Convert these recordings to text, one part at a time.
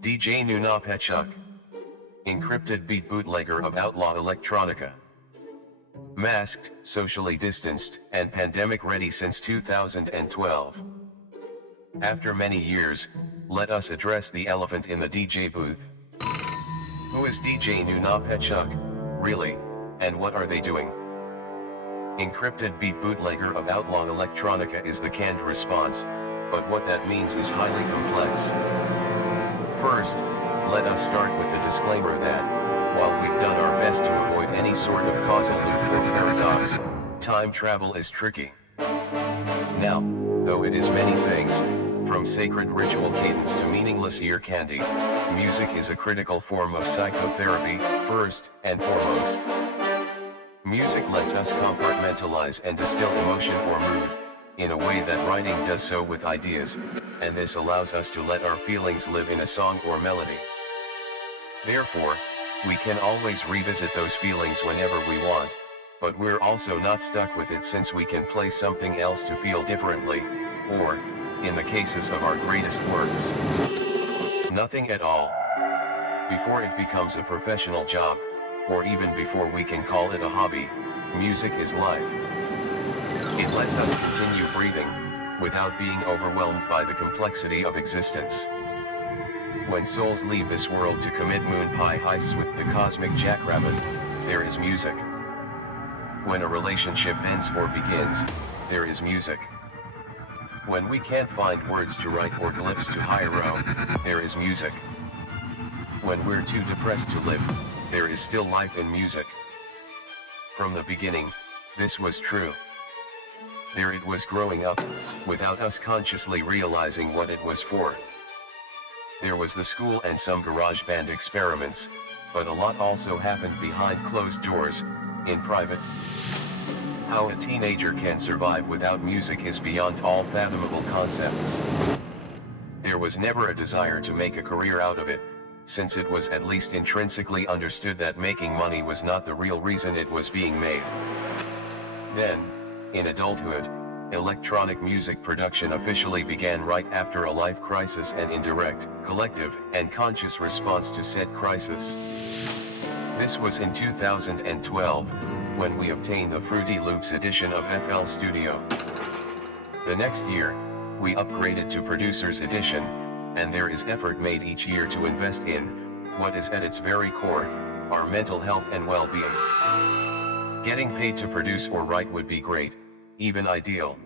DJ Nunapitchuk, encrypted beat bootlegger of outlaw electronica. Masked, socially distanced, and pandemic ready since 2012. After many years, let us address the elephant in the DJ booth. Who is DJ Nunapitchuk, really, and what are they doing? Encrypted beat bootlegger of outlaw electronica is the canned response, but what that means is highly complex. First, let us start with the disclaimer that, while we've done our best to avoid any sort of causal loop or paradox, time travel is tricky. Now, though it is many things, from sacred ritual cadence to meaningless ear candy, music is a critical form of psychotherapy, first and foremost. Music lets us compartmentalize and distill emotion or mood, in a way that writing does so with ideas, and this allows us to let our feelings live in a song or melody. Therefore, we can always revisit those feelings whenever we want, but we're also not stuck with it since we can play something else to feel differently, or, in the cases of our greatest works, nothing at all. Before it becomes a professional job, or even before we can call it a hobby, music is life. It lets us continue breathing, without being overwhelmed by the complexity of existence. When souls leave this world to commit moon pie heists with the cosmic jackrabbit, there is music. When a relationship ends or begins, there is music. When we can't find words to write or glyphs to hiero, there is music. When we're too depressed to live, there is still life in music. From the beginning, this was true. There it was growing up, without us consciously realizing what it was for. There was the school and some garage band experiments, but a lot also happened behind closed doors, in private. How a teenager can survive without music is beyond all fathomable concepts. There was never a desire to make a career out of it, since it was at least intrinsically understood that making money was not the real reason it was being made. Then, in adulthood, electronic music production officially began right after a life crisis and indirect, collective, and conscious response to said crisis. This was in 2012, when we obtained the Fruity Loops edition of FL Studio. The next year, we upgraded to Producer's Edition, and there is effort made each year to invest in, what is at its very core, our mental health and well-being. Getting paid to produce or write would be great, even ideal.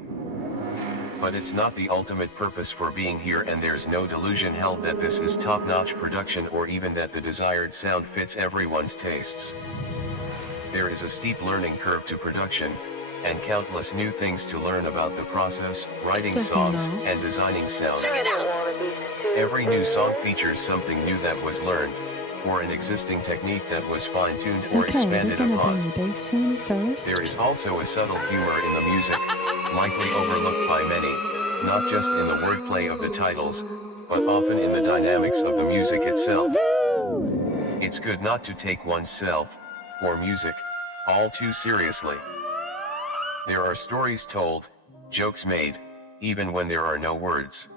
But it's not the ultimate purpose for being here, and there's no delusion held that this is top-notch production or even that the desired sound fits everyone's tastes. There is a steep learning curve to production, and countless new things to learn about the process, writing songs, and designing sound. Every new song features something new that was learned, or an existing technique that was fine-tuned or expanded upon. There is also a subtle humor in the music, likely overlooked by many, not just in the wordplay of the titles, but often in the dynamics of the music itself. It's good not to take oneself, or music, all too seriously. There are stories told, jokes made, even when there are no words.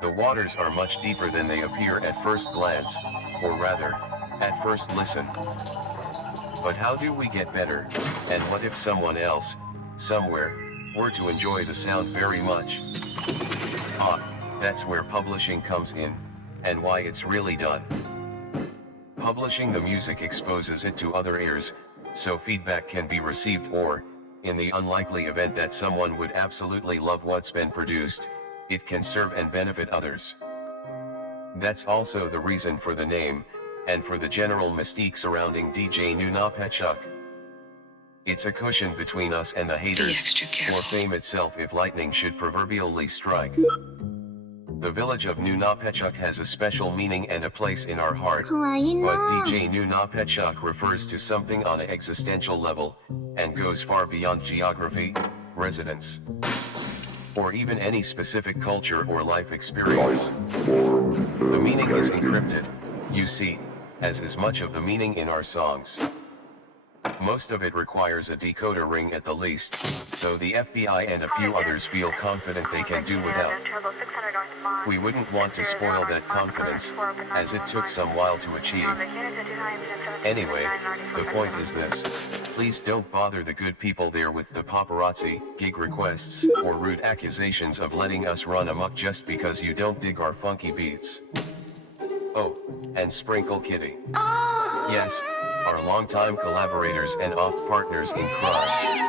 The waters are much deeper than they appear at first glance, or rather, at first listen. But how do we get better, and what if someone else, somewhere, were to enjoy the sound very much? That's where publishing comes in, and why it's really done. Publishing the music exposes it to other ears, so feedback can be received, or, in the unlikely event that someone would absolutely love what's been produced, it can serve and benefit others. That's also the reason for the name, and for the general mystique surrounding DJ Nunapitchuk. It's a cushion between us and the haters, or fame itself if lightning should proverbially strike. The village of Nunapitchuk has a special meaning and a place in our heart, but DJ Nunapitchuk refers to something on an existential level, and goes far beyond geography, residence, or even any specific culture or life experience. The meaning is encrypted, you see, as is much of the meaning in our songs. Most of it requires a decoder ring at the least, though the FBI and a few others feel confident they can do without. We wouldn't want to spoil that confidence, as it took some while to achieve. Anyway, the point is this: please don't bother the good people there with the paparazzi, gig requests, or rude accusations of letting us run amok just because you don't dig our funky beats. Oh, and Sprinkle Kitty. Yes, our longtime collaborators and off-partners in crime.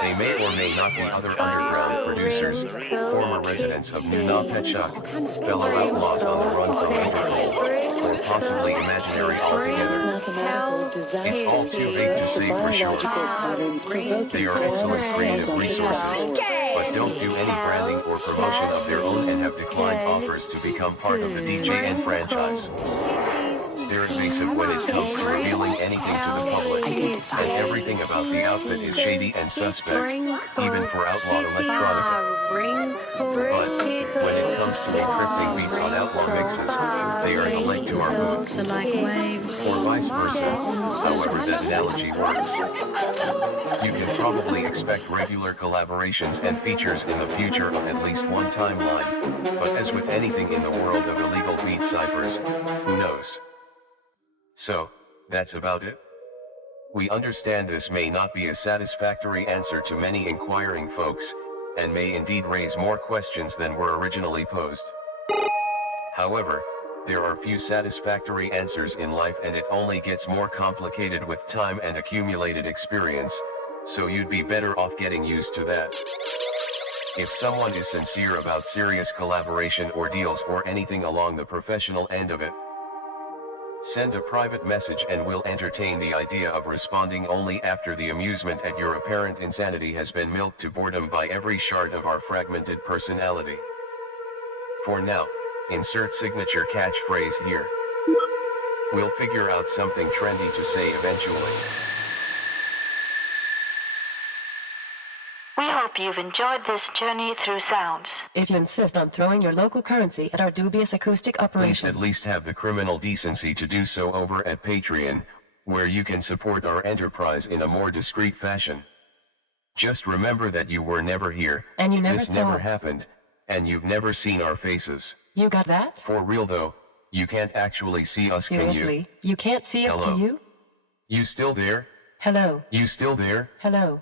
They may or may not be other underground producers, former residents of Nunapitchuk, fellow outlaws on the run from Interpol, or possibly imaginary altogether. It's all too vague to say for sure. They are excellent creative resources, but don't do any branding or promotion of their own and have declined offers to become part of the DJN franchise. They're evasive when it comes to revealing anything to the public, and everything about the outfit is shady and suspect, even for outlaw electronica. But, when it comes to encrypting beats on outlaw mixes, they are the leg to our boot. Or vice versa, however that analogy works. You can probably expect regular collaborations and features in the future of at least one timeline, but as with anything in the world of illegal beat ciphers, who knows? So, that's about it. We understand this may not be a satisfactory answer to many inquiring folks, and may indeed raise more questions than were originally posed. However, there are few satisfactory answers in life, and it only gets more complicated with time and accumulated experience, so you'd be better off getting used to that. If someone is sincere about serious collaboration or deals or anything along the professional end of it, send a private message and we'll entertain the idea of responding only after the amusement at your apparent insanity has been milked to boredom by every shard of our fragmented personality. For now, insert signature catchphrase here. We'll figure out something trendy to say eventually. We hope you've enjoyed this journey through sounds. If you insist on throwing your local currency at our dubious acoustic operations, please at least have the criminal decency to do so over at Patreon, where you can support our enterprise in a more discreet fashion. Just remember that you were never here, and you never this saw never us. happened, and you've never seen our faces. You got that? For real though, you can't actually see us, Seriously? can you? You can't see us, Hello? can you? You still there? Hello? You still there? Hello?